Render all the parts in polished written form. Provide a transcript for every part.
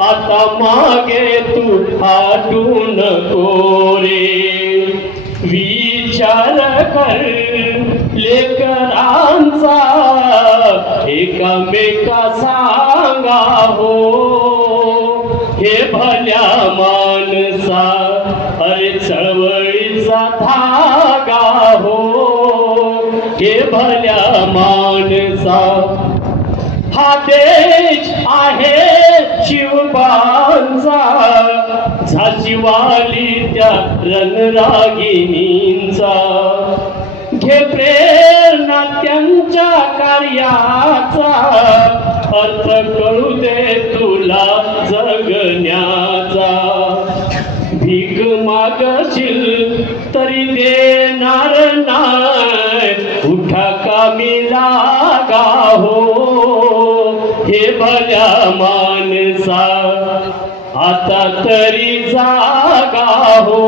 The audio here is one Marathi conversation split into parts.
आता मागे तू हाटू नको रे, विचार कर लेकरांचा एकामेका सांगा हो, हे भल्या माणसा अरे चळवळीचा धागा हो, हे भल्या माणसा हा देश आहे शिवबांचा, झाशीवाली त्या रणरागिणींचा, घे प्रेरणा त्यांच्या कार्याचा, अर्थ कळू दे तुला जगण्याचा, भीक मागशील तरी देणार नाही, उठा कामी लागा हो, हे भल्या माणसा आता तरी जागा हो,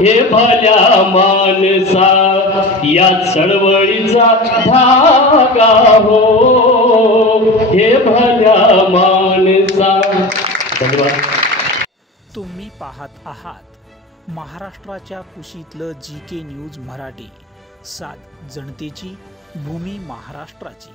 हे भल्या माणसा या चळवळीचा धागा हो, हे भल्या माणसा. धन्यवाद. तुम्ही पाहत आहात महाराष्ट्राच्या कुशीतलं GK न्यूज मराठी. साथ जनतेची, भूमी महाराष्ट्राची.